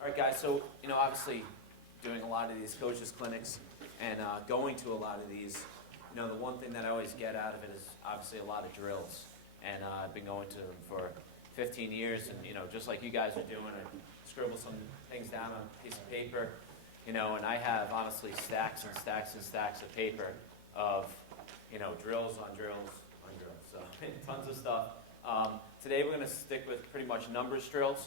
All right, guys, so, obviously doing a lot of these coaches clinics and going to a lot of these, the one thing that I always get out of it is obviously a lot of drills. And I've been going to them for 15 years, and, just like you guys are doing, I scribble some things down on a piece of paper, and I have, honestly, stacks and stacks and stacks of paper of, drills on drills on drills. So, tons of stuff. Today we're going to stick with pretty much numbers drills,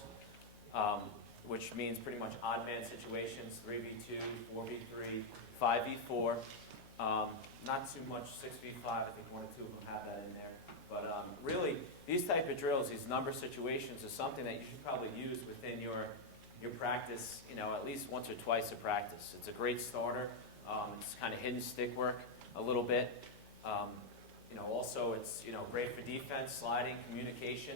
which means pretty much odd man situations, 3v2, 4v3, 5v4. Not too much 6v5, I think one or two of them have that in there. But really, these type of drills, these number situations, is something that you should probably use within your practice, at least once or twice a practice. It's a great starter. It's kind of hidden stick work a little bit. Also it's, great for defense, sliding, communication,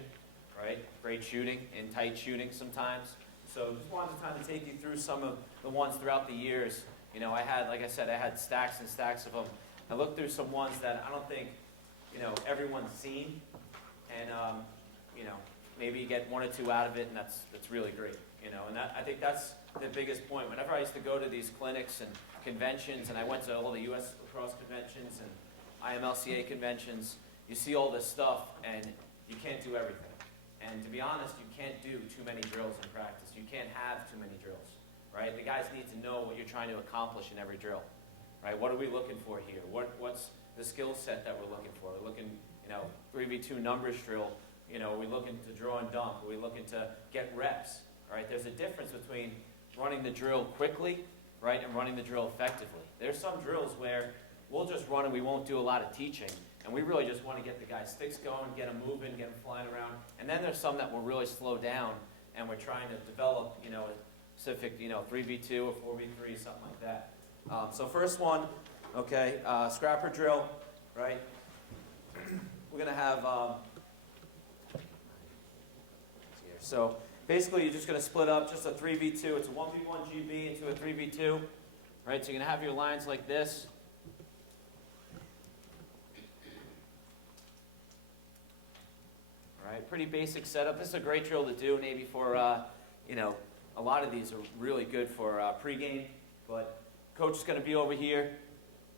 right? Great shooting and tight shooting sometimes. So just wanted to kind of take you through some of the ones throughout the years. I had, like I said, I had stacks and stacks of them. I looked through some ones that I don't think, everyone's seen. And, maybe you get one or two out of it, and that's really great. And I think that's the biggest point. Whenever I used to go to these clinics and conventions, and I went to all the U.S. lacrosse conventions and IMLCA conventions, you see all this stuff, and you can't do everything. And to be honest, you can't do too many drills in practice. You can't have too many drills, right? The guys need to know what you're trying to accomplish in every drill, right? What are we looking for here? What's the skill set that we're looking for? We're looking, 3v2 numbers drill. Are we looking to draw and dunk? Are we looking to get reps, right? There's a difference between running the drill quickly, right, and running the drill effectively. There's some drills where we'll just run and we won't do a lot of teaching, and we really just want to get the guys' sticks going, get them moving, get them flying around. And then there's some that will really slow down, and we're trying to develop, a specific, 3v2 or 4v3, something like that. So first one, okay, scrapper drill, right? We're going to have, so basically you're just going to split up just a 3v2. It's a 1v1 GB into a 3v2, right? So you're going to have your lines like this. Right, pretty basic setup. This is a great drill to do maybe for, a lot of these are really good for pregame, but coach is going to be over here,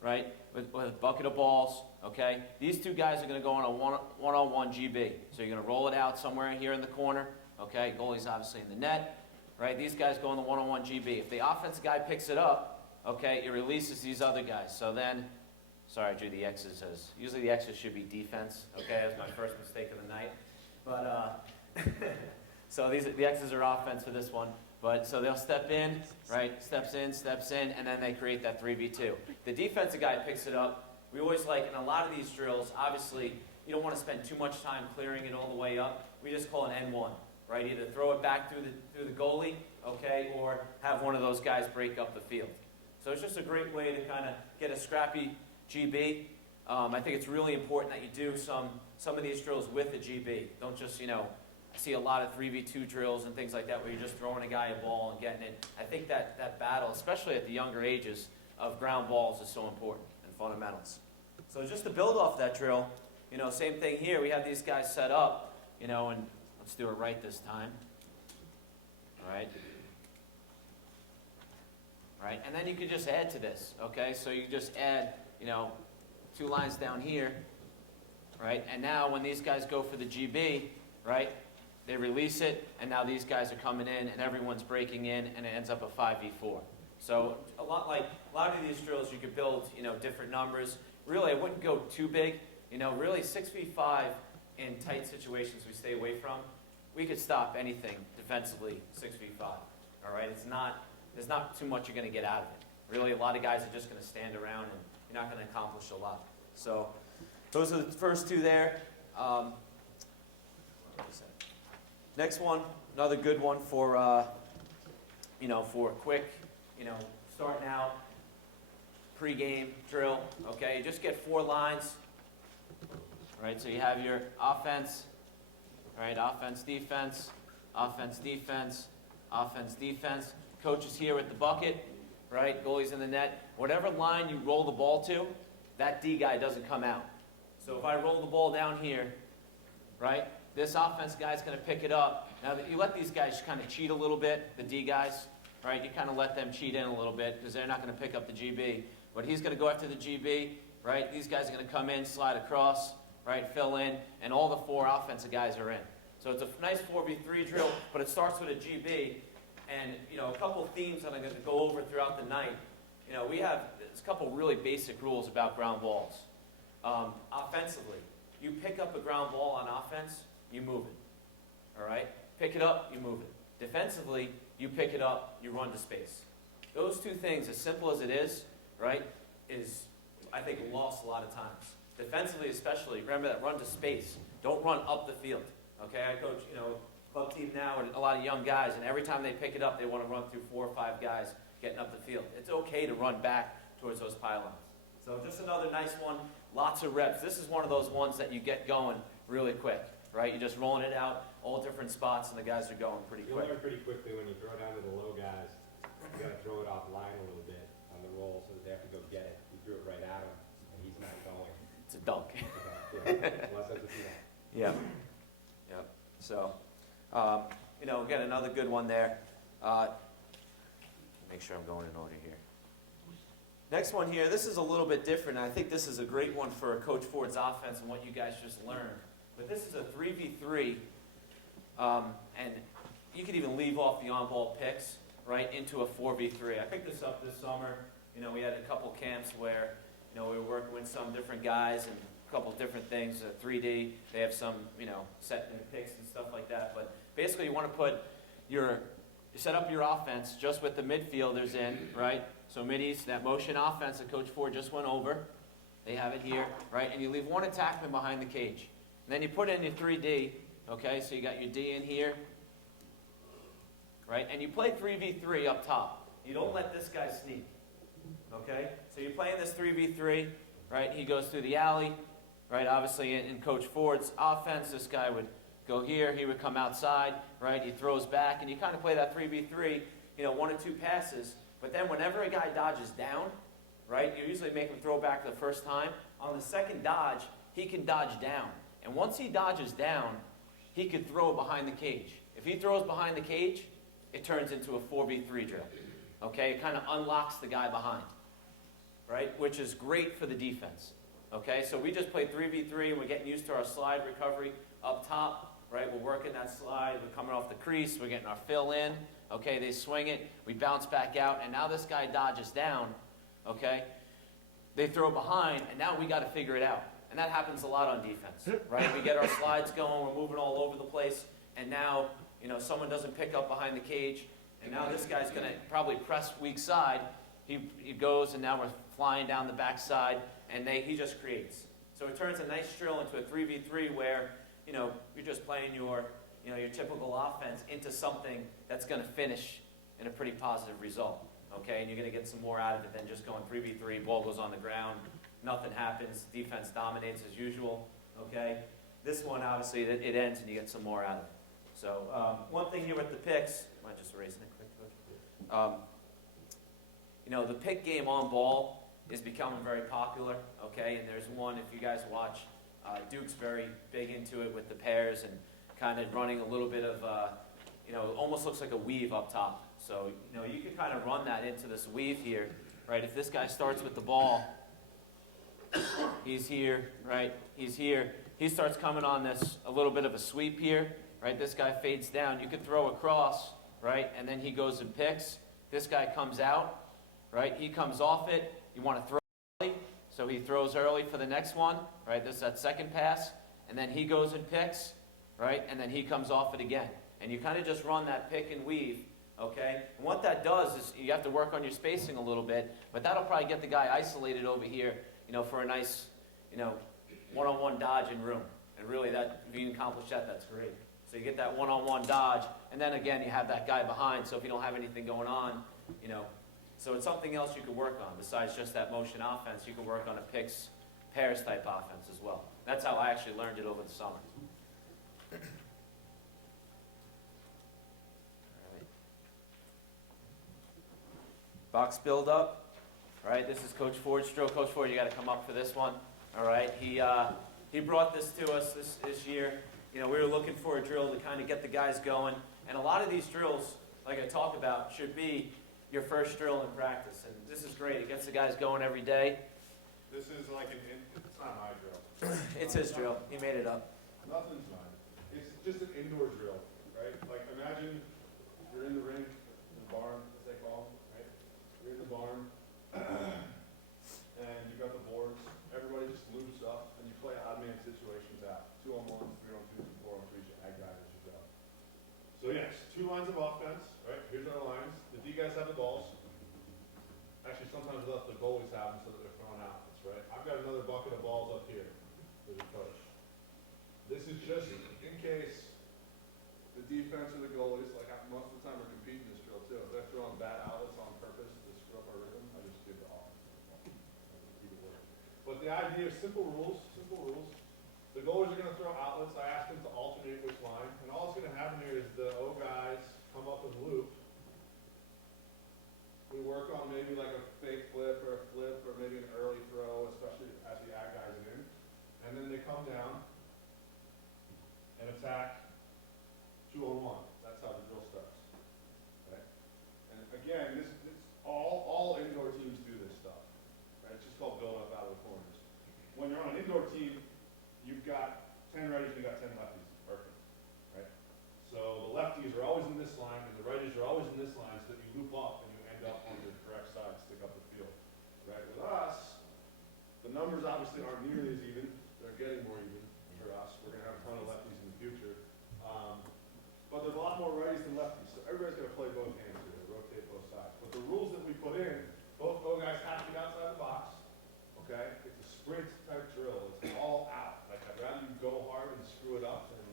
right, with a bucket of balls, okay? These two guys are going to go on a one-on-one GB. So you're going to roll it out somewhere here in the corner, okay? Goalie's obviously in the net, right? These guys go on the one-on-one GB. If the offensive guy picks it up, okay, it releases these other guys. So then, sorry, I drew the X's as, usually the X's should be defense, okay? That was my first mistake of the night. But, so the X's are offense for this one. But, so they'll step in, right, steps in, and then they create that 3v2. The defensive guy picks it up. We always like, in a lot of these drills, obviously, you don't want to spend too much time clearing it all the way up. We just call it N1, right? Either throw it back through the goalie, okay, or have one of those guys break up the field. So it's just a great way to kind of get a scrappy GB. I think it's really important that you do some of these drills with a GB. Don't just, I see a lot of 3v2 drills and things like that where you're just throwing a guy a ball and getting it. I think that battle, especially at the younger ages, of ground balls is so important and fundamentals. So just to build off that drill, same thing here. We have these guys set up, and let's do it right this time. All right. Right, and then you could just add to this, okay? So you just add, two lines down here, right? And now when these guys go for the GB, right, they release it, and now these guys are coming in, and everyone's breaking in, and it ends up a 5v4. So a lot of these drills, you could build, different numbers. Really, I wouldn't go too big. Really 6v5 in tight situations we stay away from. We could stop anything defensively 6v5. All right, there's not too much you're going to get out of it. Really, a lot of guys are just going to stand around, and you're not going to accomplish a lot. So those are the first two there. Next one, another good one for, for quick, starting out, pre-game drill, okay? You just get 4 lines, right? So you have your offense, right? Offense, defense, offense, defense, offense, defense. Coach is here with the bucket, right? Goalie's in the net. Whatever line you roll the ball to, that D guy doesn't come out. So if I roll the ball down here, right? This offense guy's going to pick it up, Now, you let these guys kind of cheat a little bit, the D guys, right? You kind of let them cheat in a little bit because they're not going to pick up the GB. But he's going to go after the GB, right? These guys are going to come in, slide across, right, fill in, and all the 4 offensive guys are in. So it's a nice 4v3 drill, but it starts with a GB. And, a couple of themes that I'm going to go over throughout the night. We have a couple really basic rules about ground balls. Offensively, you pick up a ground ball on offense, you move it. All right? Pick it up, you move it. Defensively, you pick it up, you run to space. Those 2 things, as simple as it is, right, is, I think, lost a lot of times. Defensively especially, remember that run to space. Don't run up the field. Okay, I coach, club team now and a lot of young guys, and every time they pick it up, they want to run through 4 or 5 guys getting up the field. It's okay to run back towards those pylons. So just another nice one, lots of reps. This is one of those ones that you get going really quick, right? You're just rolling it out, all different spots, and the guys are going pretty quick. You learn pretty quickly when you throw down to the low guys, you got to throw it offline a little bit on the roll so that they have to go get it. You threw it right at him, and he's not going. It's a dunk. Unless that's a team. Yeah. Yep. So, again, another good one there. Make sure I'm going in order here. Next one here, this is a little bit different. I think this is a great one for Coach Ford's offense and what you guys just learned. But this is a 3v3, and you could even leave off the on-ball picks, right, into a 4v3. I picked this up this summer. We had a couple camps where, we were working with some different guys and a couple different things, 3D. They have some, set picks and stuff like that. But basically, you want to put you set up your offense just with the midfielders in, right? So middies, that motion offense that Coach Ford just went over, they have it here, right? And you leave 1 attackman behind the cage. And then you put in your 3D, okay? So you got your D in here, right? And you play 3v3 up top. You don't let this guy sneak, okay? So you're playing this 3v3, right? He goes through the alley, right? Obviously in Coach Ford's offense, this guy would go here, he would come outside, right? He throws back, and you kind of play that 3v3, 1 or 2 passes. But then whenever a guy dodges down, right, you usually make him throw back the first time. On the second dodge, he can dodge down. And once he dodges down, he could throw behind the cage. If he throws behind the cage, it turns into a 4v3 drill. Okay, it kind of unlocks the guy behind, right, which is great for the defense. Okay, so we just played 3v3, and we're getting used to our slide recovery up top. Right, we're working that slide, we're coming off the crease, we're getting our fill in, okay, they swing it, we bounce back out, and now this guy dodges down, okay, they throw behind, and now we got to figure it out. And that happens a lot on defense, right? We get our slides going, we're moving all over the place, and now, someone doesn't pick up behind the cage, and now this guy's going to probably press weak side, he goes, and now we're flying down the back side, and he just creates. So it turns a nice drill into a 3v3 where, you're just playing your typical offense into something that's going to finish in a pretty positive result, okay? And you're going to get some more out of it than just going 3v3, ball goes on the ground, nothing happens, defense dominates as usual, okay? This one, obviously, it ends and you get some more out of it. So one thing here with the picks, am I just erasing it quick, Coach? The pick game on ball is becoming very popular, okay? And there's one, if you guys watch, Duke's very big into it with the pairs and kind of running a little bit of, almost looks like a weave up top. So, you can kind of run that into this weave here, right? If this guy starts with the ball, he's here, right? He's here. He starts coming on this, a little bit of a sweep here, right? This guy fades down. You could throw across, right? And then he goes and picks. This guy comes out, right? He comes off it. You want to throw early, so he throws early for the next one, right? This is that second pass. And then he goes and picks, right? And then he comes off it again. And you kind of just run that pick and weave, okay? And what that does is you have to work on your spacing a little bit, but that'll probably get the guy isolated over here, for a nice, one-on-one dodge in room. And really, that if you can accomplish that, that's great. So you get that one-on-one dodge, and then again, you have that guy behind, so if you don't have anything going on, so it's something else you could work on. Besides just that motion offense, you can work on a picks, pairs type offense as well. That's how I actually learned it over the summer. Box build up. All right, this is Coach Ford's drill. Coach Ford, you got to come up for this one. All right, he brought this to us this year. you know, we were looking for a drill to kind of get the guys going. And a lot of these drills, like I talk about, should be your first drill in practice. And this is great. It gets the guys going every day. This is like it's not my drill. It's his drill. He made it up. Nothing's mine. It's just an indoor drill, right? Like imagine you're in the rink, in the barn, as they call them, right? You're in the barn, and you got the boards. Everybody just loops up, and you play odd man situations out. 2-on-1s, 3-on-2s, and 4-on-3s. You add guys as you go. So yes, 2 lines of offense, right? Here's our lines. The D guys have the balls. Actually, sometimes the goalies have them so that they're throwing out. That's right. I've got another bucket of balls up here. There's a coach. This is just in case the defense or the goalies, like most of the time we're competing this drill too. If they're throwing bad outlets on purpose to screw up our rhythm, I just give the offense. But the idea is simple rules, simple rules. The goalies are going to throw outlets. I ask them to alternate which line. And all that's going to happen here is the O guys come up and loop. We work on maybe like a fake flip or a flip or maybe an early throw, especially as we add guys in. And then they come down and attack 2-on-1. That's how the drill starts. Right? And again, this all indoor teams do this stuff. Right? It's just called build up out of the corners. When you're on an indoor team, you've got 10 righties and you've got 10 lefties. Perfect. Right? So the lefties are always in this line and the righties are always in this line so that you loop up and you end up on the correct side, stick up the field. Right? With us, the numbers obviously aren't nearly as even. They're getting more even for us. We're going to have a ton of lefties in the future. But there's a lot more righties than lefties, so everybody's going to play both hands here, rotate both sides. But the rules that we put in, both guys have to be outside the box, okay? It's a sprint type drill. It's all out. Like, I'd rather you go hard and screw it up than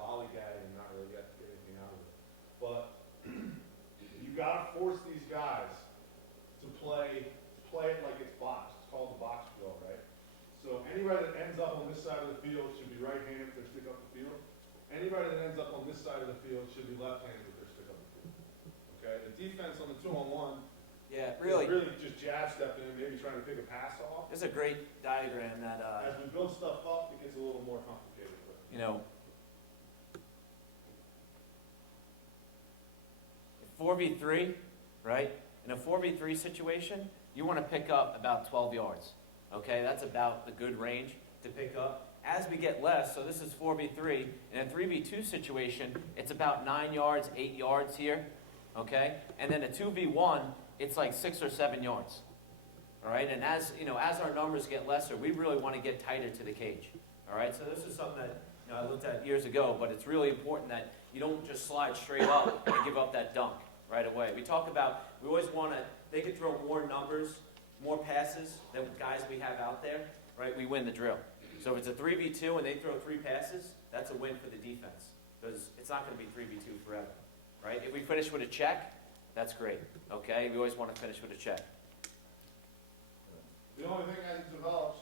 lollygag and not really get anything out of it. But you got to force these guys to play it like it's box. It's called the box drill, right? So anybody that ends up on this side of the field should be right-handed if they stick up the field. Anybody that ends up on this side of the field should be left-handed if they stick up the field. Okay? The defense on the 2-on-1 Yeah, really. is really just jab stepping in, maybe trying to pick a pass off. It's a great diagram that, As we build stuff up, it gets a little more complicated. But you know, 4v3, right? In a 4v3 situation, you want to pick up about 12 yards. Okay, that's about the good range to pick up. As we get less, so this is 4v3, in a 3v2 situation, it's about 9 yards, 8 yards here, okay? And then a 2v1, it's like 6 or 7 yards, all right? And as, you know, as our numbers get lesser, we really want to get tighter to the cage, all right? So this is something that, you know, I looked at years ago, but it's really important that you don't just slide straight up and give up that dunk right away. We talk about, we always want to, they could throw more numbers, more passes than guys we have out there, right? We win the drill. So if it's a 3v2 and they throw 3 passes, that's a win for the defense because it's not going to be 3v2 forever, right? If we finish with a check, that's great, okay? We always want to finish with a check. the only thing as it develops,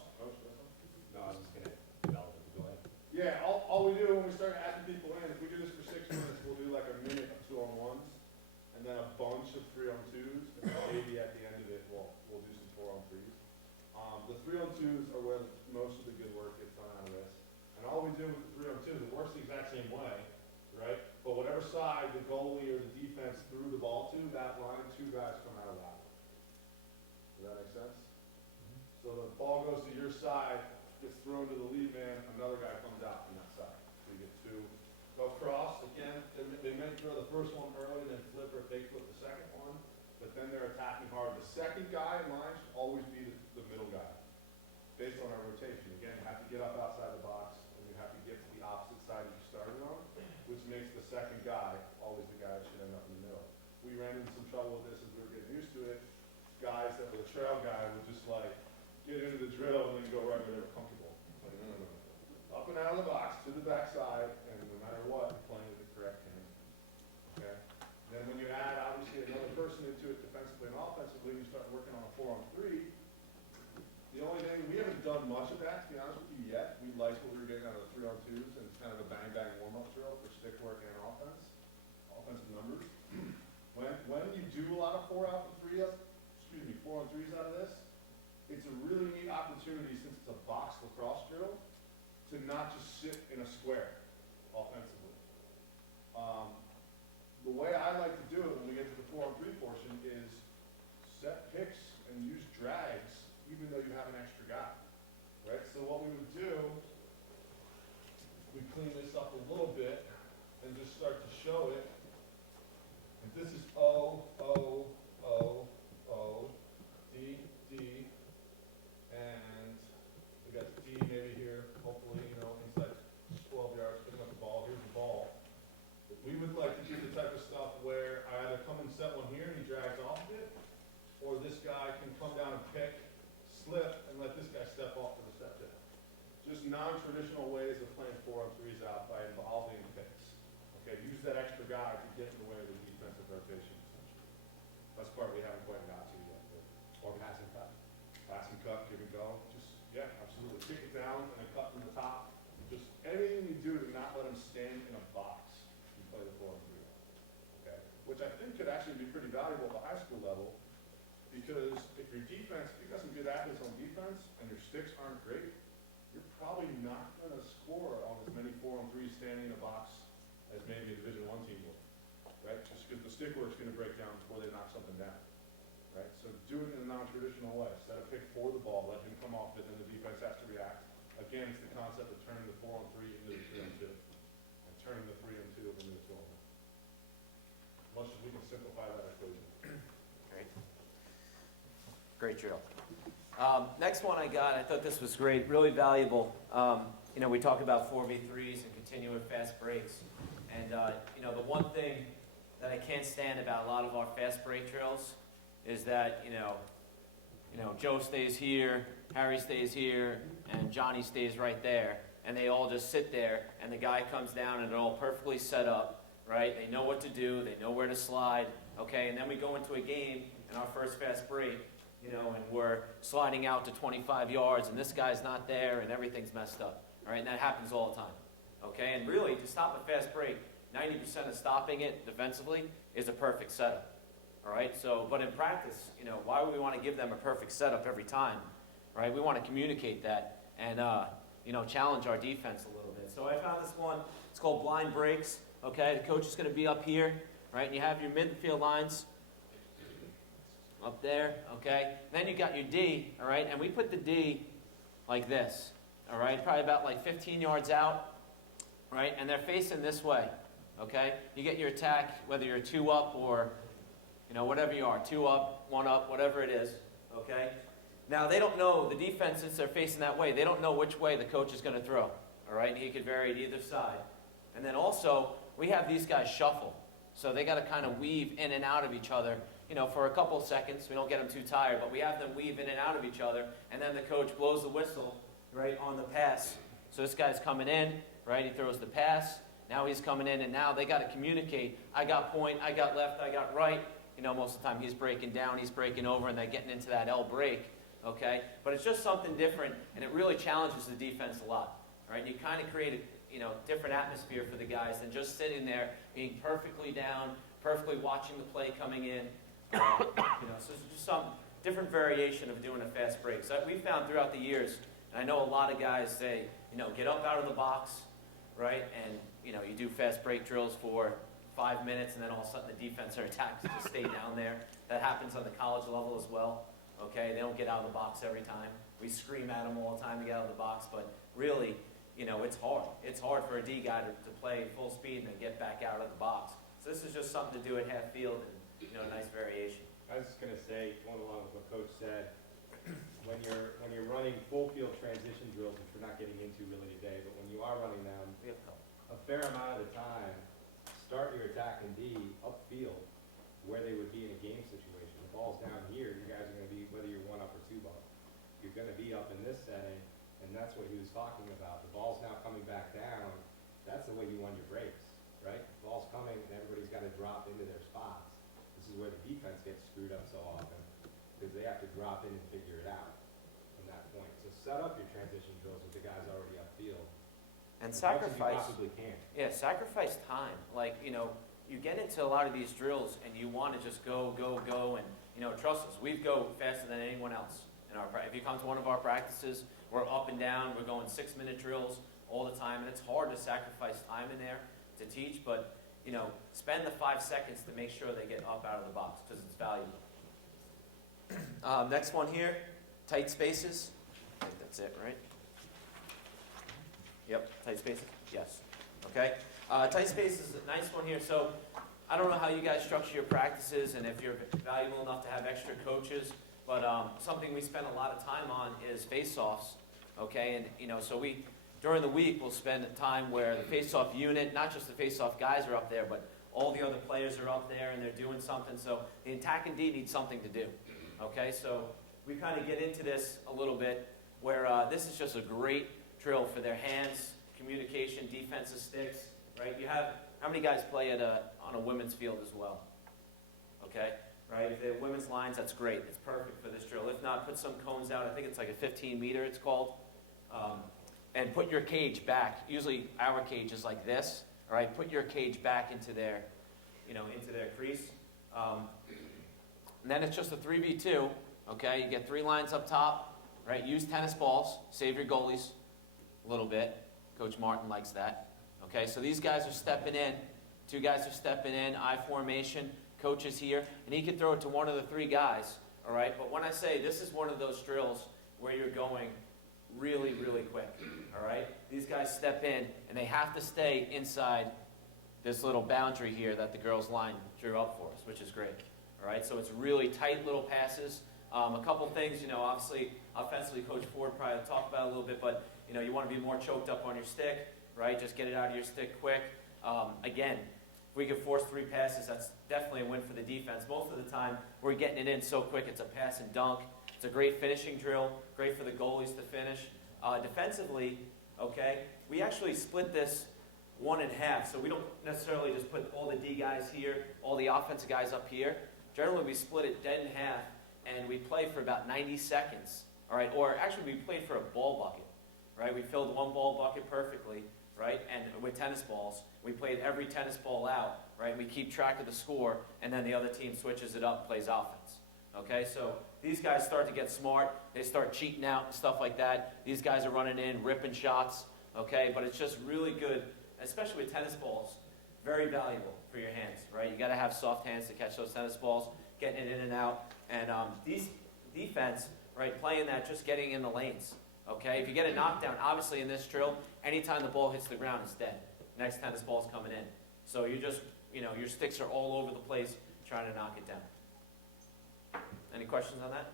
No, I was just gonna develop it. Go ahead. yeah, all we do when we start asking people in, if we do this for 6 minutes, we'll do like a minute of 2-on-1s and then a bunch of 3-on-2s, and then maybe at the end of it, we'll do some 4-on-3s. The 3-on-2s are where most of the good work gets done out of this. And all we do with the 3-on-2s, it works the exact same way, right? But whatever side the goalie or the defense threw the ball to, that line, 2 guys come out of that. Does that make sense? So the ball goes to your side, gets thrown to the lead man, another guy comes out from that side. So you get 2. Go cross, again, they may throw the first one early, then flip or fake flip the second one, but then they're attacking hard. The second guy in line should always be the middle guy, based on our rotation. Again, you have to get up outside the box, and you have to get to the opposite side that you started on, which makes the second guy always the guy that should end up in the middle. We ran into some trouble with this as we were getting used to it. Guys that were the trail guy would just like get into the drill and then go right where they were comfortable. Like, no. Up and out of the box, to the back side, and no matter what, you're playing with the correct hand. Okay? Then when you add, obviously, another person into it defensively and offensively, you start working on a 4-on-3. The only thing, we haven't done much of that, to be honest with you, yet. We like what we were getting out of the 3-on-2s, and it's kind of a bang-bang warm-up drill for stick work and offensive numbers. When you do a lot of 4-on-3s out of this, it's a really neat opportunity, since it's a box lacrosse drill, to not just sit in a square. The way I like to do it when we get to the 4-on-3 portion is set picks and use drags even though you have an extra guy, right? So what we would do, we clean this up a little bit and just start to show it. And this is O, O, O, O, D, D, and we got D maybe here, hopefully, inside 12 yards, picking up the ball. Here's the ball. We would like to do the type of stuff where I either come and set one here and he drags off of it, or this guy can come down and pick, slip, and let this guy step off for the step down. Just non-traditional ways of playing 4-on-3s out by involving picks. Okay, use that extra guy to get in the way of the defensive rotation, essentially. That's part we haven't quite got to yet. Or pass and cut. Pass and cut, give and go. Just, yeah, absolutely. Kick it down and a cut from the top. Just anything you do to not let him stand in a box and play the 4-on-3. Okay? Which I think could actually be pretty valuable at the high school level, because if your defense, if you got some good athletes on defense and your sticks aren't great, you're probably not going to score on as many 4-on-3s standing in a box as maybe a Division I team will, right? Just because the stick work's going to break down before they knock something down, right? So do it in a non-traditional way. Set a pick for the ball, let him come off it, and the defense has to react. Again, it's the concept of turning the 4-on-3 into the 3-on-2, and turning the 3-on-2 into the 2-on-1. Much as we can simplify that equation. Great. Great drill. Next one I got, I thought this was great, really valuable. We talk about 4v3s and continuous fast breaks. And, the one thing that I can't stand about a lot of our fast break drills is that, Joe stays here, Harry stays here, and Johnny stays right there. And they all just sit there, and the guy comes down, and they're all perfectly set up, right? They know what to do, they know where to slide, okay? And then we go into a game, in our first fast break, and we're sliding out to 25 yards, and this guy's not there, and everything's messed up, all right? And that happens all the time, okay? And really, to stop a fast break, 90% of stopping it defensively is a perfect setup, all right? So, but in practice, why would we want to give them a perfect setup every time, right? We want to communicate that and, challenge our defense a little bit. So I found this one. It's called blind breaks, okay? The coach is going to be up here, right? And you have your midfield lines up there, okay? Then you got your D, all right? And we put the D like this, all right? Probably about like 15 yards out, right? And they're facing this way, okay? You get your attack, whether you're 2 up or, whatever you are, 2 up, 1 up, whatever it is, okay? Now, they don't know, the defense, since they're facing that way, they don't know which way the coach is going to throw, all right? He could vary to either side. And then also, we have these guys shuffle. So they got to kind of weave in and out of each other, for a couple of seconds. We don't get them too tired, but we have them weave in and out of each other, and then the coach blows the whistle, right, on the pass. So this guy's coming in, right, he throws the pass. Now he's coming in, and now they got to communicate. I got point, I got left, I got right. Most of the time he's breaking down, he's breaking over, and they're getting into that L break, okay? But it's just something different, and it really challenges the defense a lot, right? You kind of create a different atmosphere for the guys than just sitting there being perfectly down, perfectly watching the play coming in. So it's just some different variation of doing a fast break. So we found throughout the years, and I know a lot of guys say, get up out of the box, right? And, you do fast break drills for 5 minutes, and then all of a sudden the defense or attack just stay down there. That happens on the college level as well, okay? They don't get out of the box every time. We scream at them all the time to get out of the box, but really, it's hard. It's hard for a D guy to play full speed and then get back out of the box. So this is just something to do at half field and, a nice variation. I was just going to say, going along with what Coach said, when you're running full field transition drills, which we're not getting into really today, but when you are running them, a fair amount of the time, start your attack in D upfield where they would be in a game situation. The ball's down here, you guys are going to be, whether you're 1 up or 2 up, you're going to be up in this setting, and that's what he was talking about. The ball's now coming back down. That's the way you won your breaks, right? The ball's coming, and everybody's got to drop into their spots. This is where the defense gets screwed up so often, because they have to drop in and figure it out from that point. So set up your transition drills with the guys already upfield. And as sacrifice. much as you possibly can. Yeah, sacrifice time. Like, you get into a lot of these drills and you want to just go, and, trust us, we go faster than anyone else. If you come to one of our practices, we're up and down, we're going 6-minute drills all the time, and it's hard to sacrifice time in there to teach, but, spend the 5 seconds to make sure they get up out of the box because it's valuable. Next one here, tight spaces. I think that's it, right? Yep, tight spaces, yes. Okay, tight space is a nice one here. So I don't know how you guys structure your practices and if you're valuable enough to have extra coaches, but something we spend a lot of time on is face-offs, okay? And, so during the week, we'll spend time where the face-off unit, not just the face-off guys are up there, but all the other players are up there and they're doing something. So the attacking D needs something to do, okay? So we kind of get into this a little bit where this is just a great drill for their hands, communication, defensive sticks, right? How many guys play on a women's field as well? Okay, right? If they have women's lines, that's great. It's perfect for this drill. If not, put some cones out. I think it's like a 15 meter, it's called. And put your cage back. Usually our cage is like this, all right? Put your cage back into their crease. And then it's just a 3v2, okay? You get 3 lines up top, right? Use tennis balls. Save your goalies a little bit. Coach Martin likes that. Okay, so these guys are stepping in. 2 guys are stepping in, I formation. Coach is here, and he can throw it to one of the 3 guys, all right? But when I say this is one of those drills where you're going really, really quick, all right? These guys step in, and they have to stay inside this little boundary here that the girls' line drew up for us, which is great, all right? So it's really tight little passes. A couple things, obviously, offensively, Coach Ford probably talked about it a little bit, but, you want to be more choked up on your stick, right? Just get it out of your stick quick. Again, if we could force 3 passes, that's definitely a win for the defense. Most of the time, we're getting it in so quick, it's a pass and dunk. It's a great finishing drill, great for the goalies to finish. Defensively, okay, we actually split this 1 in half, so we don't necessarily just put all the D guys here, all the offensive guys up here. Generally, we split it dead in half, and we play for about 90 seconds, all right? Or actually, we played for a ball bucket, right? We filled 1 ball bucket perfectly, right? And with tennis balls, we played every tennis ball out, right? We keep track of the score, and then the other team switches it up and plays offense, okay? So these guys start to get smart. They start cheating out and stuff like that. These guys are running in, ripping shots, okay? But it's just really good, especially with tennis balls, very valuable for your hands, right? You got to have soft hands to catch those tennis balls, getting it in and out. And these defense, right, playing that, just getting in the lanes. Okay, if you get a knockdown, obviously in this drill, anytime the ball hits the ground, it's dead. Next tennis ball's coming in. So you just, your sticks are all over the place trying to knock it down. Any questions on that?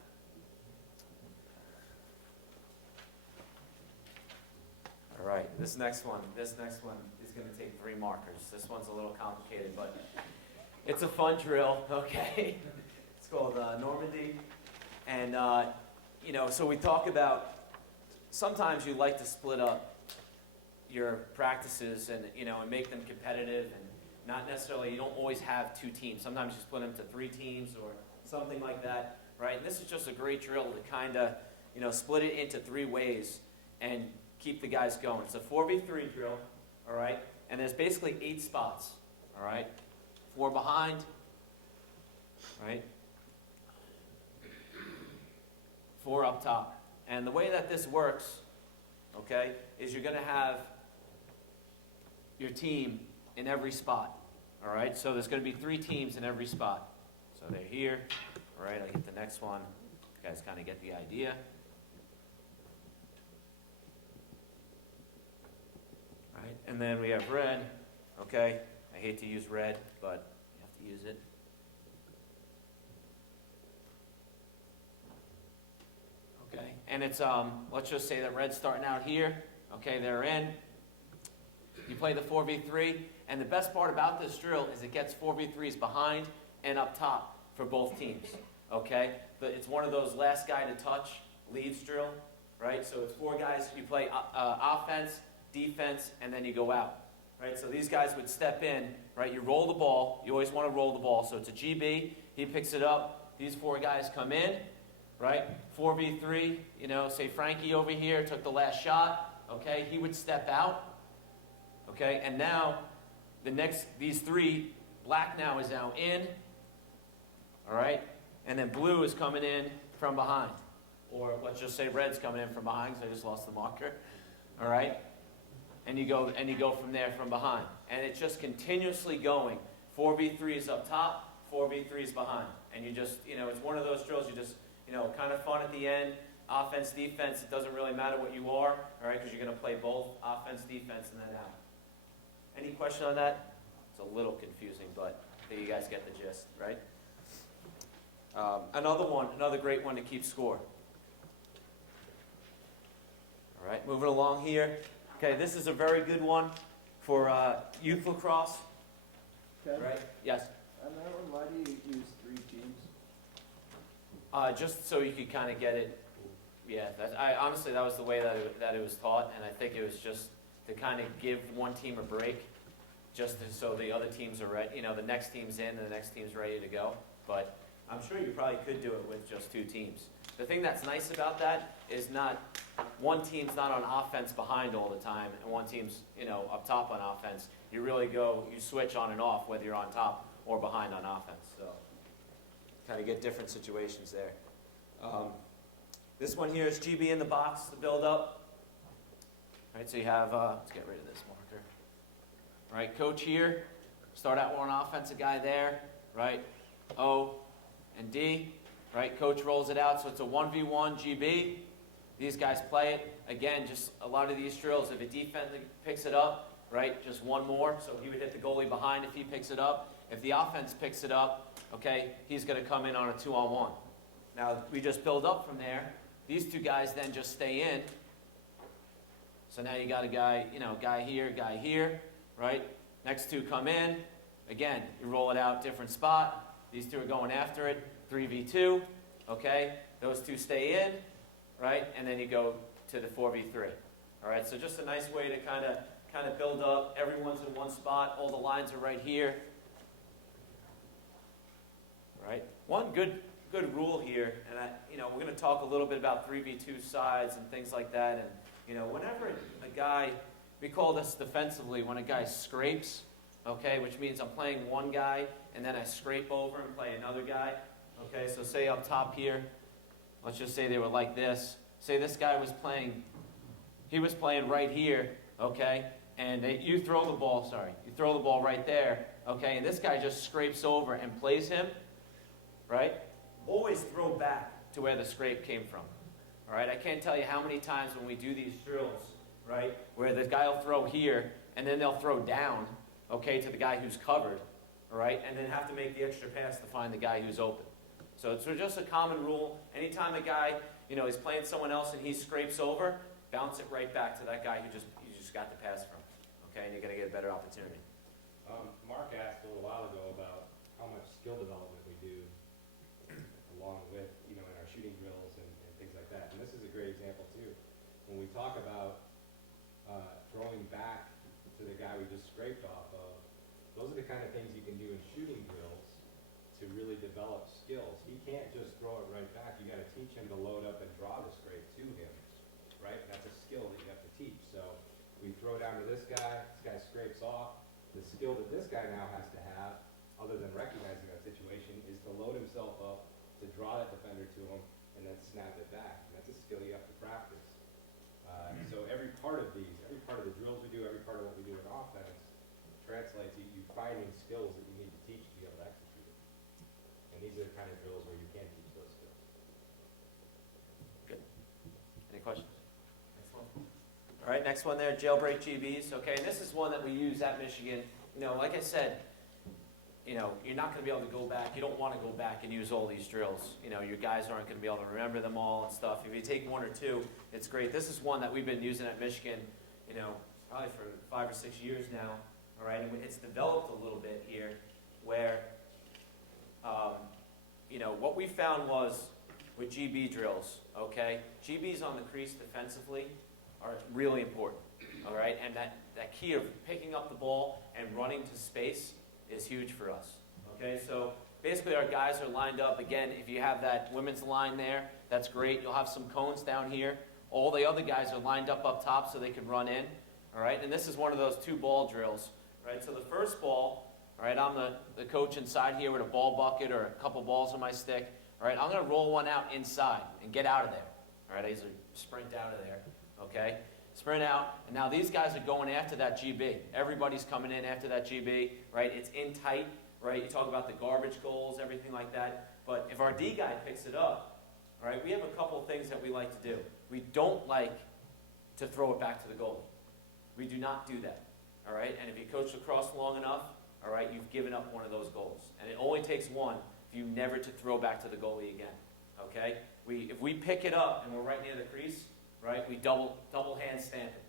All right, this next one is going to take 3 markers. This one's a little complicated, but it's a fun drill, okay? It's called Normandy. And, so we talk about, sometimes you like to split up your practices and, and make them competitive and not necessarily, you don't always have 2 teams. Sometimes you split them to 3 teams or something like that, right? And this is just a great drill to kind of, split it into 3 ways and keep the guys going. It's a 4v3 drill, all right? And there's basically 8 spots, all right? 4 behind, right? 4 up top. And the way that this works, okay, is you're going to have your team in every spot, all right? So there's going to be 3 teams in every spot. So they're here, all right? I'll get the next one. You guys kind of get the idea. All right, and then we have red, okay? I hate to use red, but you have to use it. Okay, and it's, let's just say that red's starting out here. Okay, they're in. You play the 4v3, and the best part about this drill is it gets 4v3s behind and up top for both teams. Okay, but it's one of those last guy to touch leads drill, right? So it's 4 guys. You play offense, defense, and then you go out. Right, so these guys would step in. Right, you roll the ball. You always want to roll the ball. So it's a GB. He picks it up. These 4 guys come in. Right, 4v3, say Frankie over here took the last shot, okay, he would step out, okay, and now these 3, black now is now in, all right, and then blue is coming in from behind, or let's just say red's coming in from behind because I just lost the marker, all right, and you go from there from behind, and it's just continuously going. 4v3s up top, 4v3s behind. And you just, it's one of those drills you just, kind of fun at the end. Offense, defense, it doesn't really matter what you are, all right, because you're going to play both offense, defense, and then out. Any question on that? It's a little confusing, but I think you guys get the gist, right? Another great one to keep score. All right, moving along here. Okay, this is a very good one for youth lacrosse. Ken, Right? Yes. on that one, why do you use 3 teams? Just so you could kind of get it. Yeah, honestly, that was the way that it was taught, and I think it was just to kind of give one team a break, so the other teams are ready. The next team's in, and the next team's ready to go. But I'm sure you probably could do it with just 2 teams. The thing that's nice about that is one team's not on offense behind all the time, and one team's up top on offense. You really you switch on and off whether you're on top or behind on offense. So kind of get different situations there. This one here is GB in the box, the build-up. All right, so you have, let's get rid of this marker. All right, coach here, start out one offensive guy there, right? O and D, right? Coach rolls it out, so it's a 1v1 GB. These guys play it. Again, just a lot of these drills, if a defense picks it up, right, just one more. So he would hit the goalie behind if he picks it up. If the offense picks it up, okay, he's going to come in on a 2-on-1. Now, we just build up from there. These 2 guys then just stay in. So now you got a guy here, right? Next 2 come in. Again, you roll it out, different spot. These 2 are going after it. 3v2, okay? Those 2 stay in, right? And then you go to the 4v3. All right, so just a nice way to kind of build up. Everyone's in one spot. All the lines are right here. Right? One good rule here, and we're going to talk a little bit about 3v2 sides and things like that. And whenever a guy, we call this defensively, when a guy scrapes, okay, which means I'm playing one guy and then I scrape over and play another guy. Okay, so say up top here, let's just say they were like this. Say this guy was playing right here, okay, and you throw the ball right there, okay, and this guy just scrapes over and plays him, right? Always throw back to where the scrape came from, all right? I can't tell you how many times when we do these drills, right, where the guy will throw here, and then they'll throw down, okay, to the guy who's covered, all right, and then have to make the extra pass to find the guy who's open. So it's just a common rule. Anytime a guy, is playing someone else and he scrapes over, bounce it right back to that guy you just got the pass from, okay, and you're going to get a better opportunity. Mark asked a little while ago about how much skill development we do along with, in our shooting drills and things like that. And this is a great example too. When we talk about throwing back to the guy we just scraped off of, those are the kind of things you can do in shooting drills to really develop skills. He can't just throw it right back. You got to teach him to load up and draw the scrape to him, right? That's a skill that you have to teach. So we throw down to this guy scrapes off. The skill that this guy now has to have, other than recognizing that situation, is to load himself up, to draw that defender to him, and then snap it back. And that's a skill you have to practice. So every part of the drills we do, every part of what we do in offense, translates you finding skills that you need to teach to be able to execute it. And these are the kind of drills where you can teach those skills. Good. Any questions? Next one. All right, next one there, Jailbreak GBs. Okay, and this is one that we use at Michigan. Like I said, you're not going to be able to go back. You don't want to go back and use all these drills. Your guys aren't going to be able to remember them all and stuff. If you take 1 or 2, it's great. This is one that we've been using at Michigan, probably for 5 or 6 years now. All right, and it's developed a little bit here where, what we found was with GB drills, okay, GBs on the crease defensively are really important, all right, and that key of picking up the ball and running to space is huge for us, okay, so basically our guys are lined up. Again, if you have that women's line there, that's great. You'll have some cones down here. All the other guys are lined up top so they can run in, all right, and this is one of those 2-ball drills. Right, so the first ball, all right, I'm the coach inside here with a ball bucket or a couple balls on my stick. All right, I'm going to roll one out inside and get out of there. All right, I usually sprint out of there, okay? sprint out, and now these guys are going after that GB. Everybody's coming in after that GB, right? It's in tight, right? You talk about the garbage goals, everything like that. But if our D guy picks it up, all right, we have a couple of things that we like to do. We don't like to throw it back to the goalie. We do not do that, all right? And if you coach lacrosse long enough, all right, you've given up one of those goals. And it only takes one for you never to throw back to the goalie again, okay? If we pick it up and we're right near the crease, right, we double hand stamp it,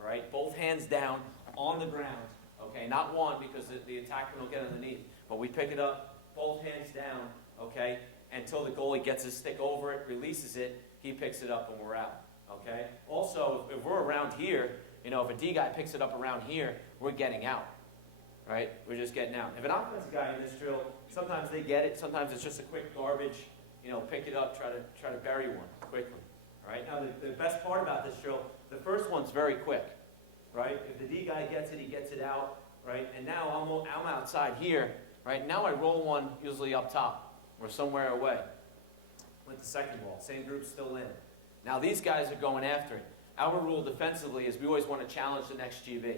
all right? Both hands down on the ground, okay? Not one because the attacker will get underneath, but we pick it up, both hands down, okay, until the goalie gets his stick over it, releases it, he picks it up and we're out, okay? Also, if we're around here, you know, if a D guy picks it up around here, we're getting out, right? We're just getting out. If an offensive guy in this drill, sometimes they get it, sometimes it's just a quick garbage, you know, pick it up, try to bury one quickly, all right? Now, the best part about this drill, the first one's very quick, right? If the D guy gets it, he gets it out, right? And now I'm outside here, right? Now I roll one usually up top or somewhere away with the second ball. Same group still in. Now these guys are going after it. Our rule defensively is we always want to challenge the next GB.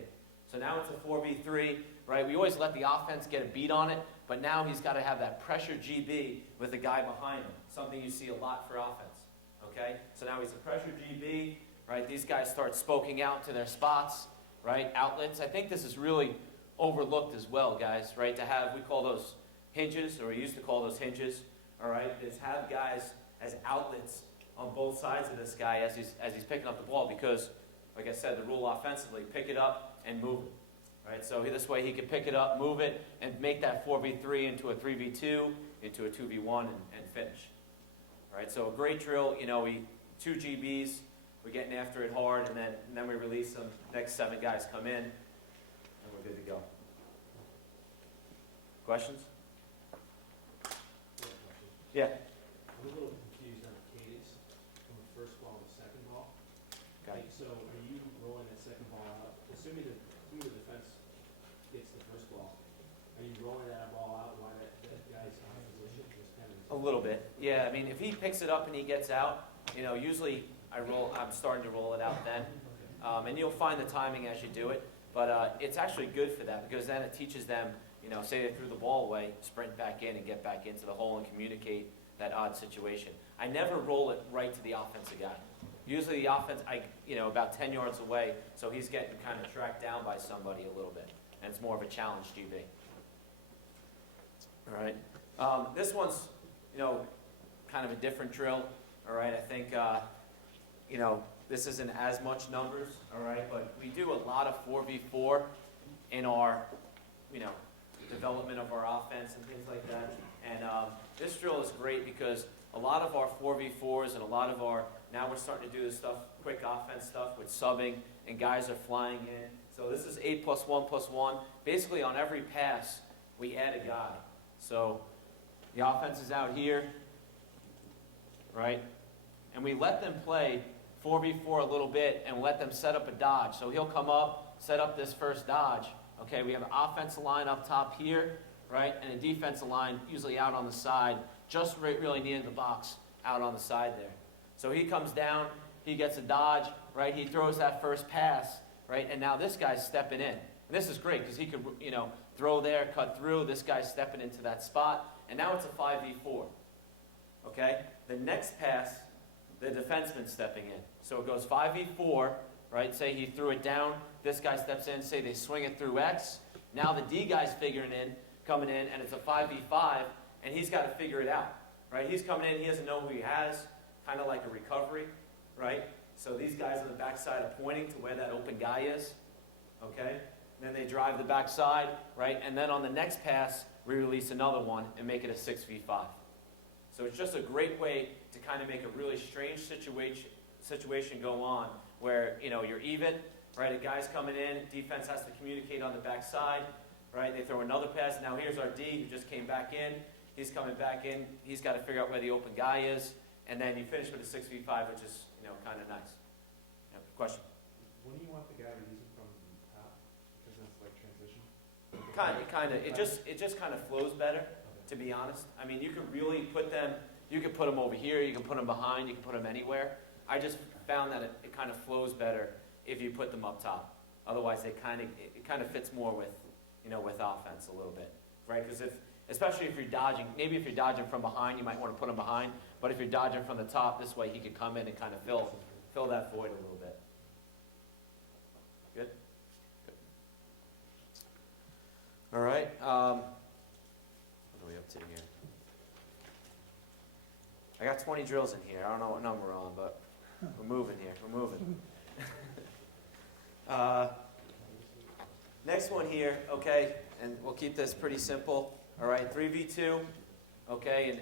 So now it's a 4v3, right? We always let the offense get a beat on it, but now he's got to have that pressure GB with the guy behind him, something you see a lot for offense, okay? So now he's a pressure GB, right? These guys start spoking out to their spots, right? Outlets. I think this is really overlooked as well, guys, right? To have, we call those hinges, or we used to call those hinges, all right? Is have guys as outlets on both sides of this guy as he's picking up the ball because, like I said, the rule offensively, pick it up and move it, right? So this way he can pick it up, move it, and make that 4v3 into a 3v2, into a 2v1, and finish, right? So a great drill, you know, 2 GBs, we're getting after it hard, and then we release them. Next 7 guys come in, and we're good to go. Questions? Yeah. I'm a little confused on the cadence from the first ball to the second ball. Okay. Like, so are you rolling that second ball out, assuming the defense gets the first ball, are you rolling that ball out while that guy's on position? Just kind of A little bit. Yeah, I mean, if he picks it up and he gets out, you know, usually I'm starting to roll it out then. And you'll find the timing as you do it. But it's actually good for that because then it teaches them, you know, say they threw the ball away, sprint back in and get back into the hole and communicate that odd situation. I never roll it right to the offensive guy. Usually the offense, about 10 yards away, so he's getting kind of tracked down by somebody a little bit. And it's more of a challenge GB. All right. This one's, kind of a different drill. All right. I think, this isn't as much numbers. All right. But we do a lot of 4v4 in our, development of our offense and things like that. And this drill is great because a lot of our 4v4s and a lot of our, now we're starting to do this stuff, quick offense stuff with subbing, and guys are flying in. So this is 8+1+1. Basically on every pass, we add a guy. So the offense is out here, right? And we let them play 4v4 a little bit and let them set up a dodge. So he'll come up, set up this first dodge. Okay, we have an offensive line up top here, right? And a defensive line usually out on the side, just really near the box, out on the side there. So he comes down, he gets a dodge, right? He throws that first pass, right? And now this guy's stepping in. And this is great because he could, throw there, cut through. This guy's stepping into that spot. And now it's a 5v4. Okay? The next pass, the defenseman's stepping in. So it goes 5v4, right? Say he threw it down. This guy steps in. Say they swing it through X. Now the D guy's coming in, and it's a 5v5, and he's got to figure it out, right? He's coming in. He doesn't know who he has, kind of like a recovery, right? So these guys on the backside are pointing to where that open guy is, okay? And then they drive the backside, right? And then on the next pass, we release another one and make it a 6v5. So it's just a great way to kind of make a really strange situation go on where, you're even, right? A guy's coming in, defense has to communicate on the backside, right? They throw another pass. Now here's our D who just came back in. He's coming back in. He's got to figure out where the open guy is. And then you finish with a 6v5, which is, kind of nice. Question? when do you want the guy releasing from the top? Because that's like transition? Kind of. It just kind of flows better, to be honest. I mean, you could really put them, you could put them over here, you can put them behind, you can put them anywhere. I just found that it kind of flows better if you put them up top. Otherwise, it kind of fits more with, with offense a little bit, right? Because especially if you're dodging, maybe if you're dodging from behind, you might want to put him behind. But if you're dodging from the top, this way he could come in and kind of fill that void a little bit. Good? Good. All right. What are we up to here? I got 20 drills in here. I don't know what number we're on, but we're moving here. We're moving. Next one here, okay, and we'll keep this pretty simple. All right, 3v2, okay, and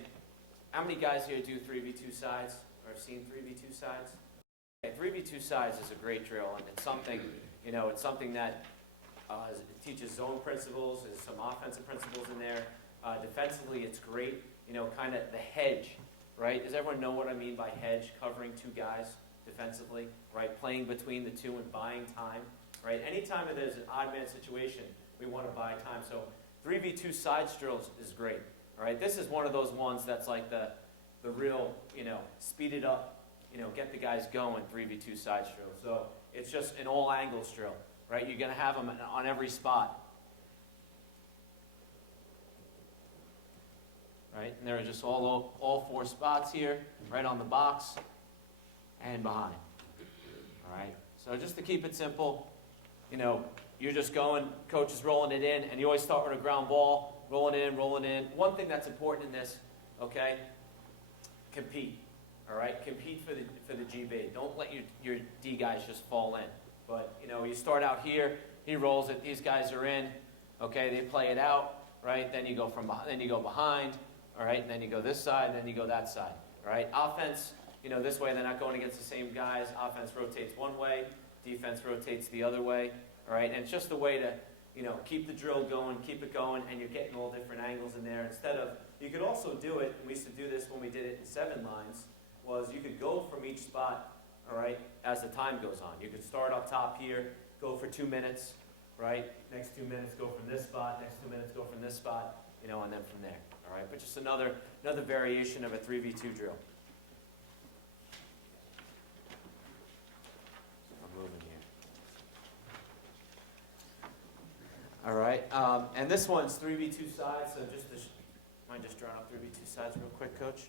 how many guys here do 3v2 sides or have seen 3v2 sides? Okay, 3v2 sides is a great drill, and it's something that it teaches zone principles. There's some offensive principles in there. Defensively, it's great. Kind of the hedge, right? Does everyone know what I mean by hedge? Covering two guys defensively, right? Playing between the two and buying time, right? Anytime that there's an odd man situation, we want to buy time. So 3v2 sides drills is great, all right? This is one of those ones that's like the real, speed it up, get the guys going 3v2 sides drill. So it's just an all angles drill, right? You're going to have them on every spot. Right, and there are just all four spots here, right on the box and behind. All right, so just to keep it simple, you're just going, coach is rolling it in, and you always start with a ground ball, rolling it in, rolling in. One thing that's important in this, okay, compete. All right, compete for the GB. Don't let your D guys just fall in. But you start out here, he rolls it, these guys are in, okay, they play it out, right? Then you go behind. All right, and then you go this side, and then you go that side. All right, offense, this way they're not going against the same guys. Offense rotates one way, defense rotates the other way. All right, and it's just a way to, keep the drill going, keep it going, and you're getting all different angles in there. You could also do it, and we used to do this when we did it in 7 lines, was you could go from each spot, all right, as the time goes on. You could start up top here, go for 2 minutes, right? Next 2 minutes, go from this spot. Next 2 minutes, go from this spot, and then from there. All right, but just another variation of a 3v2 drill. I'm moving here. All right, and this one's 3v2 sides, so mind just drawing up 3v2 sides real quick, Coach?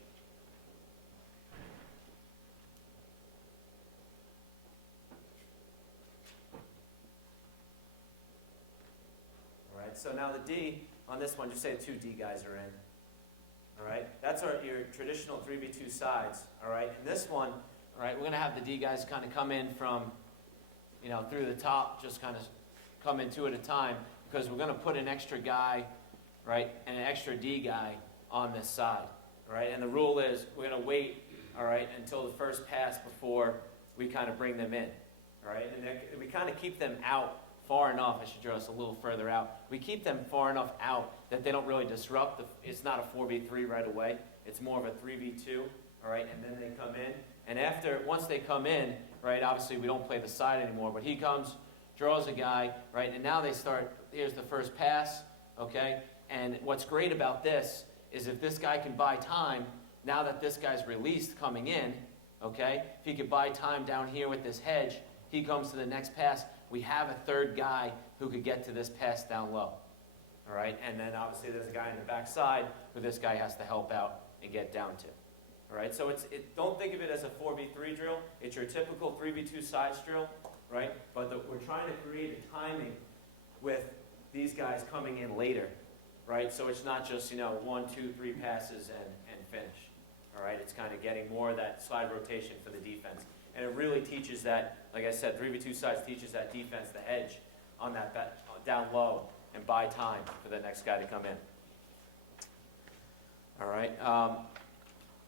All right, so now the D, on this one, just say 2 D guys are in. All right, that's your traditional 3v2 sides. All right, and this one, all right, we're going to have the D guys kind of come in from, through the top, just kind of come in 2 at a time, because we're going to put an extra guy, right, and an extra D guy on this side. All right, and the rule is we're going to wait, all right, until the first pass before we kind of bring them in. All right, and we kind of keep them out far enough. I should draw us a little further out. We keep them far enough out that they don't really disrupt. It's not a 4v3 right away. It's more of a 3v2, all right, and then they come in. And once they come in, right, obviously we don't play the side anymore, but he comes, draws a guy, right, and now they start, here's the first pass, okay, and what's great about this is if this guy can buy time, now that this guy's released coming in, okay, if he could buy time down here with this hedge, he comes to the next pass, we have a third guy who could get to this pass down low. All right, and then obviously there's a guy in the back side who this guy has to help out and get down to. All right, so don't think of it as a 4v3 drill. It's your typical 3v2 sides drill, right? But we're trying to create a timing with these guys coming in later, right? So it's not just 1, 2, 3 passes and finish. All right, it's kind of getting more of that slide rotation for the defense. And it really teaches that, like I said, 3v2 sides teaches that defense, the hedge on that down low and buy time for the next guy to come in. All right,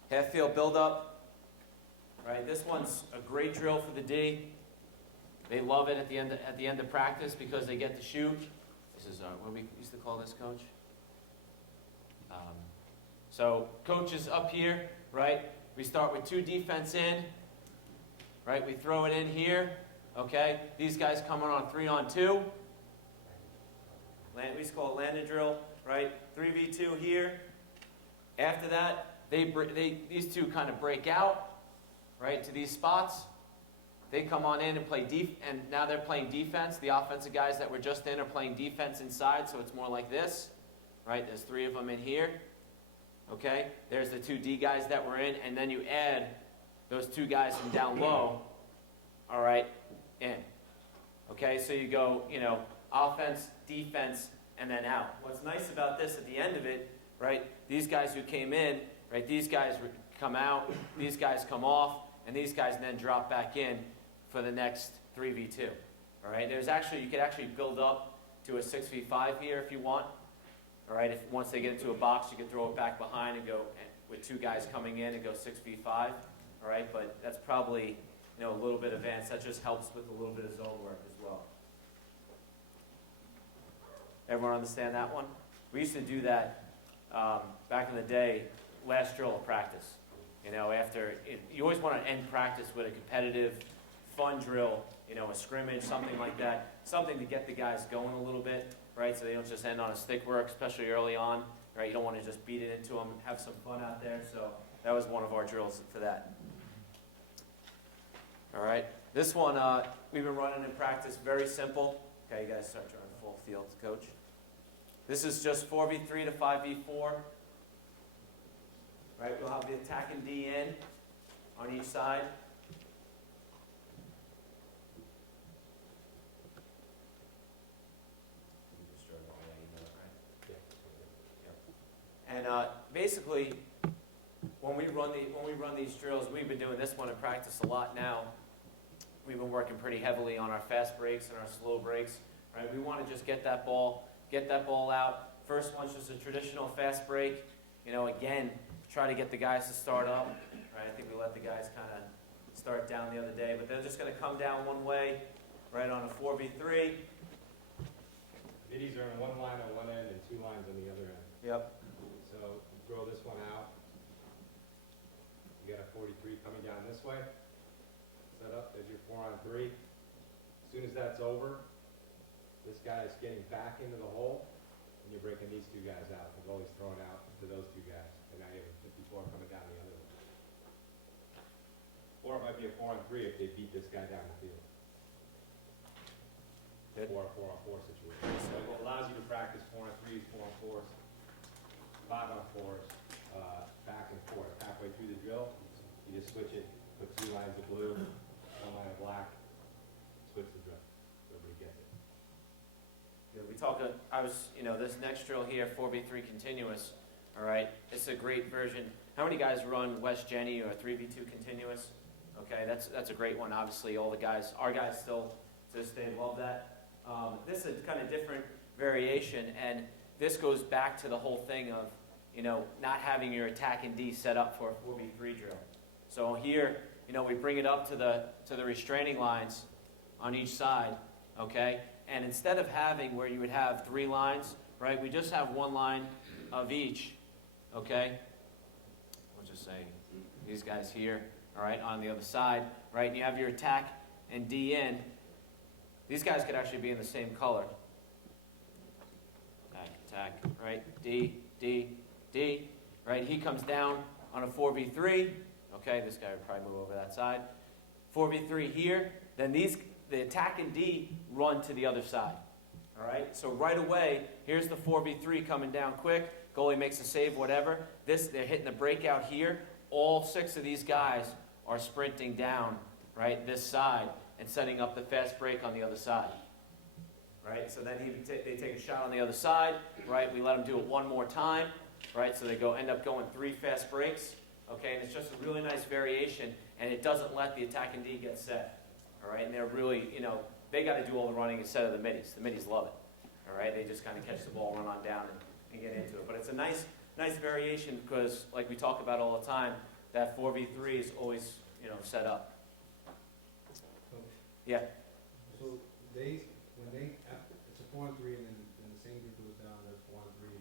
half field buildup. Right, this one's a great drill for the D. They love it at the end of practice because they get to shoot. This is what we used to call this, Coach. So coach is up here, right? We start with 2 defense in. Right, we throw it in here, okay? These guys coming on 3-on-2. We used to call it landed drill, right? 3v2 here. After that, these two kind of break out, right, to these spots. they come on in and play and now they're playing defense. The offensive guys that were just in are playing defense inside, so it's more like this, right? There's 3 of them in here, okay? There's the 2 D guys that were in, and then you add those 2 guys from down low, all right, in. Okay, so you go, offense, defense, and then out. What's nice about this at the end of it, right, these guys who came in, right, these guys come out, these guys come off, and these guys then drop back in for the next 3v2. All right, you could actually build up to a 6v5 here if you want. All right, once they get into a box, you can throw it back behind and go with 2 guys coming in and go 6v5. All right, but that's probably a little bit advanced. That just helps with a little bit of zone work as well. Everyone understand that one? We used to do that back in the day, last drill of practice. You always want to end practice with a competitive, fun drill, a scrimmage, something like that, something to get the guys going a little bit, right? So they don't just end on a stick work, especially early on, right? You don't want to just beat it into them and have some fun out there. So that was one of our drills for that. All right, this one we've been running in practice, very simple. Okay, you guys start drawing full field, coach. This is just 4v3 to 5v4. Right, we'll have the attacking D in on each side. And basically, when we run these drills, we've been doing this one in practice a lot now. We've been working pretty heavily on our fast breaks and our slow breaks. Right, we want to just get that ball out. First one's just a traditional fast break. Again, try to get the guys to start up. Right, I think we let the guys kind of start down the other day, but they're just going to come down one way, right on a 4v3. Biddies are in one line on one end and 2 lines on the other end. Yep. So you throw this one out. You got a 43 coming down this way. Set up, there's your 4-on-3. As soon as that's over, this guy is getting back into the hole, and you're breaking these 2 guys out. The goalie's throwing out to those 2 guys, and now you have a 54 coming down the other way. Or it might be a 4-on-3 if they beat this guy down the field. Good. 4-on-4 situation. So it allows you to practice 4-on-3s, 4-on-4s, 5-on-4s, back and forth. Halfway through the drill, you just switch it, put 2 lines of blue, 1 line of black, switch the drill. Everybody gets it. Yeah, we talk. This next drill here, 4v3 continuous. All right, it's a great version. How many guys run West Jenny or 3v2 continuous? Okay, that's a great one. Obviously, all the guys, our guys still to this day love that. This is kind of different variation, and this goes back to the whole thing of, not having your attack and D set up for a 4v3 drill. So here, we bring it up to the restraining lines on each side, okay? And instead of having where you would have 3 lines, right, we just have 1 line of each, okay? We'll just say these guys here, all right, on the other side, right? And you have your attack and D in. These guys could actually be in the same color. Attack, right? D, D, D, right? He comes down on a 4v3. Okay, this guy would probably move over that side. 4v3 here. Then the attack and D run to the other side. All right, so right away, here's the 4v3 coming down quick. Goalie makes a save, whatever. They're hitting the breakout here. All 6 of these guys are sprinting down, right, this side and setting up the fast break on the other side. Right, so then they take a shot on the other side, right? We let them do it 1 more time, right? So they end up going 3 fast breaks, okay? And it's just a really nice variation, and it doesn't let the attack and D get set, all right? And they're really, they got to do all the running instead of the middies. The middies love it, all right? They just kind of catch the ball, run on down, and get into it. But it's a nice variation because, like we talk about all the time, that 4v3 is always, set up. Yeah. So it's a 4-on-3, and then the same group goes down, there's 4-on-3,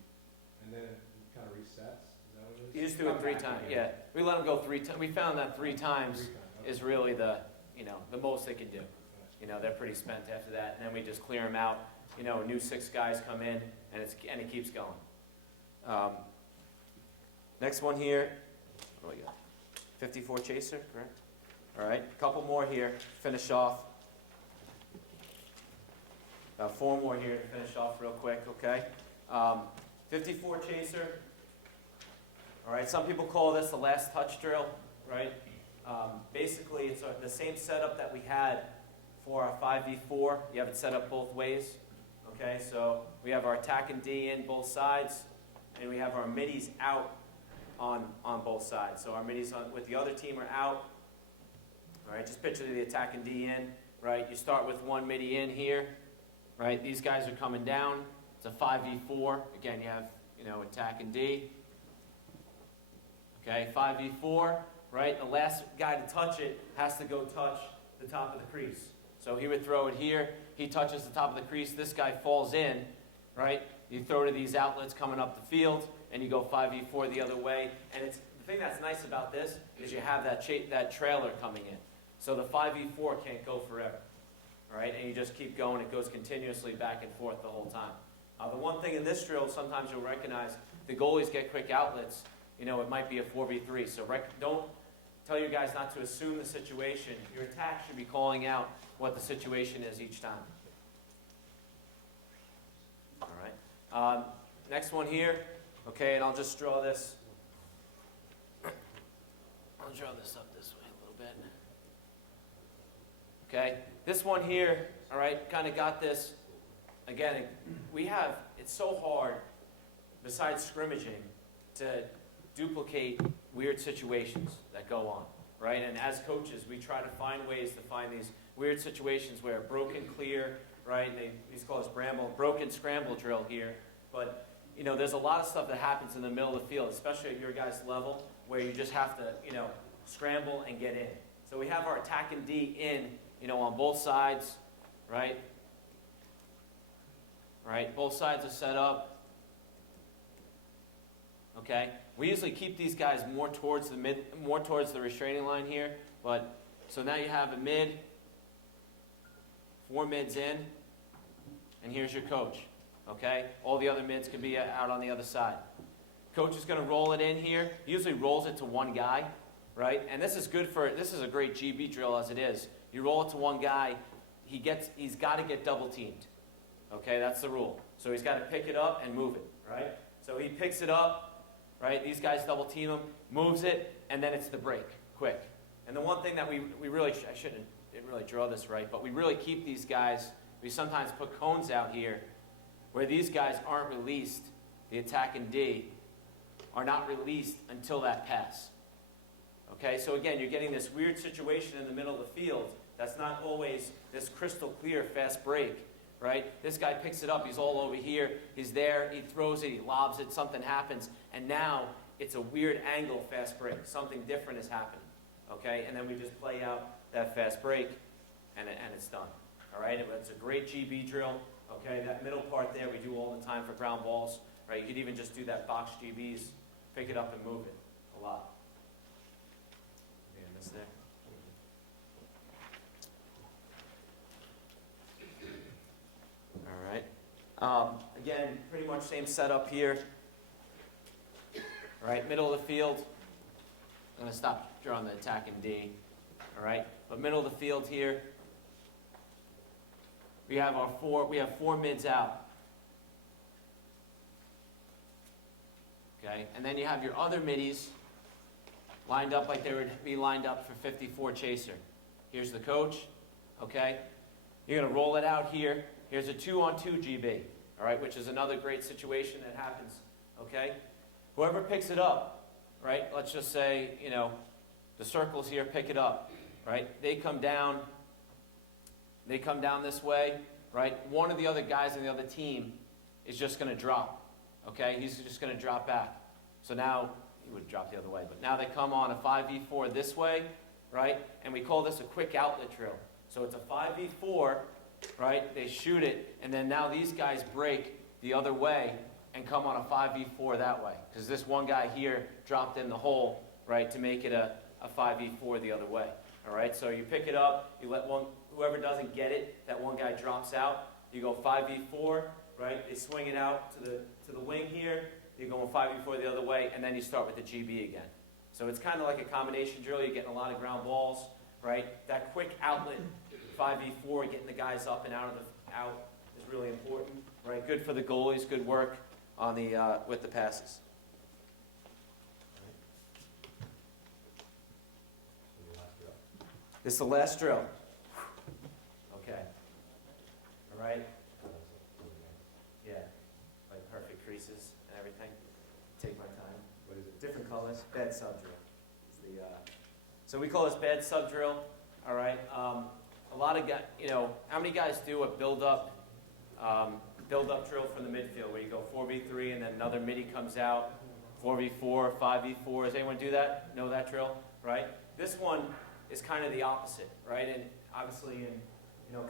and then it kind of resets. Is that what it is? You just do it 3 times. Yeah, we let them go 3 times. We found that 3 times Okay. is really the most they can do. They're pretty spent after that, and then we just clear them out. New 6 guys come in, and it keeps going. Next one here. What do we got? 54 chaser, correct? All right, a couple more here, finish off. About 4 more here to finish off real quick, okay? 54 chaser. All right, some people call this the last touch drill, right? Basically, it's the same setup that we had for our 5v4. You have it set up both ways, okay? So we have our attack and D in both sides, and we have our middies out on both sides. So our middies with the other team are out. All right, just picture the attack and D in, right? You start with one midi in here, right? These guys are coming down. It's a 5v4. Again, you have, attack and D. Okay, 5v4, right? The last guy to touch it has to go touch the top of the crease. So he would throw it here. He touches the top of the crease. This guy falls in, right? You throw to these outlets coming up the field, and you go 5v4 the other way. And it's the thing that's nice about this is you have that trailer coming in. So the 5v4 can't go forever, all right? And you just keep going. It goes continuously back and forth the whole time. The one thing in this drill, sometimes you'll recognize the goalies get quick outlets. It might be a 4v3. So don't tell your guys not to assume the situation. Your attack should be calling out what the situation is each time. All right. Next one here. Okay, and I'll just draw this. I'll draw this up this way a little bit. Okay, this one here, all right, kind of got this. Again, it's so hard, besides scrimmaging, to duplicate weird situations that go on, right? And as coaches, we try to find ways to find these weird situations where broken clear, right? And these call us broken scramble drill here. But, there's a lot of stuff that happens in the middle of the field, especially at your guys' level, where you just have to, scramble and get in. So we have our attack and D in, on both sides, right? Right, both sides are set up. Okay, we usually keep these guys more towards the restraining line here. But so now you have a mid, 4 mids in, and here's your coach. Okay, all the other mids can be out on the other side. Coach is going to roll it in here. He usually rolls it to one guy, right? And this is a great GB drill as it is. You roll it to one guy, he's got to get double teamed. Okay, that's the rule. So he's got to pick it up and move it, right? So he picks it up, right? These guys double team him, moves it, and then it's the break, quick. And the one thing that we really, didn't really draw this right, but we really keep these guys, we sometimes put cones out here where these guys aren't released, the attack and D, are not released until that pass. Okay, so again, you're getting this weird situation in the middle of the field that's not always this crystal clear fast break. Right? This guy picks it up, he's all over here, he's there, he throws it, he lobs it, something happens, and now it's a weird angle fast break. Something different is happening. Okay? And then we just play out that fast break, and it's done. All right? It's a great GB drill. Okay? That middle part there we do all the time for ground balls. Right? You could even just do that box GBs, pick it up and move it a lot. Yeah, miss there. All right. Again, pretty much same setup here. All right, middle of the field. I'm going to stop drawing the attack in D. All right, but middle of the field here. We have 4 mids out. Okay, and then you have your other middies lined up like they would be lined up for 54 chaser. Here's the coach. Okay, you're going to roll it out here. Here's a 2-on-2 GB, all right, which is another great situation that happens, okay? Whoever picks it up, right, let's just say, the circles here pick it up, right? They come down this way, right? One of the other guys on the other team is just going to drop, okay? He's just going to drop back. So now, he would drop the other way, but now they come on a 5v4 this way, right? And we call this a quick outlet drill. So it's a 5v4, right? They shoot it, and then now these guys break the other way and come on a 5v4 that way. Because this one guy here dropped in the hole, right, to make it a 5v4 the other way. All right, so you pick it up, you let whoever doesn't get it, that one guy drops out, you go 5v4, right? They swing it out to the wing here, you go 5v4 the other way, and then you start with the GB again. So it's kind of like a combination drill. You're getting a lot of ground balls, right? That quick outlet, 5v4, getting the guys up and out is really important, right? Good for the goalies, good work on the, with the passes. This is the last drill. Okay. All right? Yeah. Like perfect creases and everything. Take my time. What is it? Different colors. Bad sub drill. It's the, so we call this bad sub drill. All right. A lot of guys, how many guys do a build-up drill from the midfield where you go 4v3 and then another midi comes out, 4v4, 5v4. Does anyone do that? Know that drill? Right? This one is kind of the opposite, right? And obviously in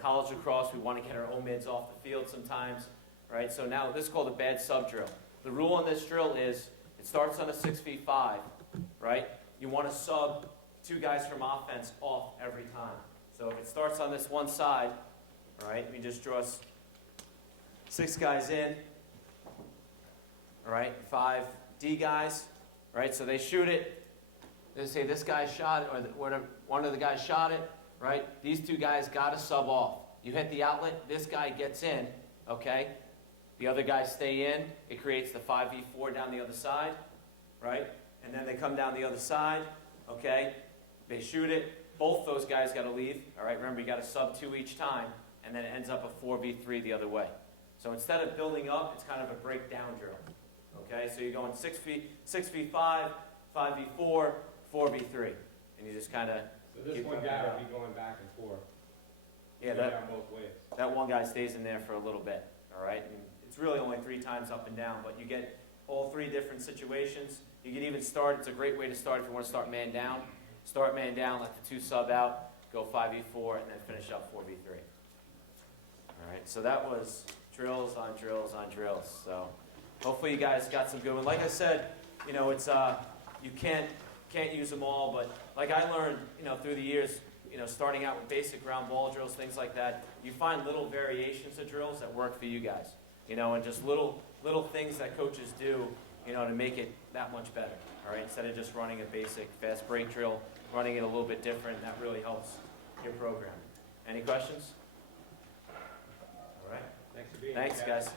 college lacrosse, we want to get our own mids off the field sometimes, right? So now this is called a bad sub drill. The rule on this drill is it starts on a 6v5, right? You want to sub 2 guys from offense off every time. So if it starts on this one side, all right, we just draw 6 guys in, all right, 5 D guys, right? So they shoot it. They say this guy shot it, or whatever, one of the guys shot it, right? These 2 guys got to sub off. You hit the outlet, this guy gets in, okay? The other guys stay in. It creates the 5v4 down the other side, right? And then they come down the other side, okay? They shoot it. Both those guys got to leave, all right? Remember, you got to sub 2 each time, and then it ends up a 4v3 the other way. So instead of building up, it's kind of a breakdown drill, okay? So you're going 6v5, 5v4, 4v3, and you just kind of So this one guy would be going back and forth. yeah, Going that down both ways. that one guy stays in there for a little bit, all right? And it's really only 3 times up and down, but you get all 3 different situations. You can even start, it's a great way to start if you want to start man down. Start man down, let the 2 sub out, go 5v4, and then finish up 4v3. All right, so that was drills on drills on drills. So hopefully you guys got some good ones. Like I said, it's you can't use them all, but like I learned, through the years, starting out with basic ground ball drills, things like that, you find little variations of drills that work for you guys, and just little things that coaches do, to make it that much better, all right? Instead of just running a basic fast break drill, running it a little bit different, that really helps your program. Any questions? All right. Thanks for being here. Thanks, guys.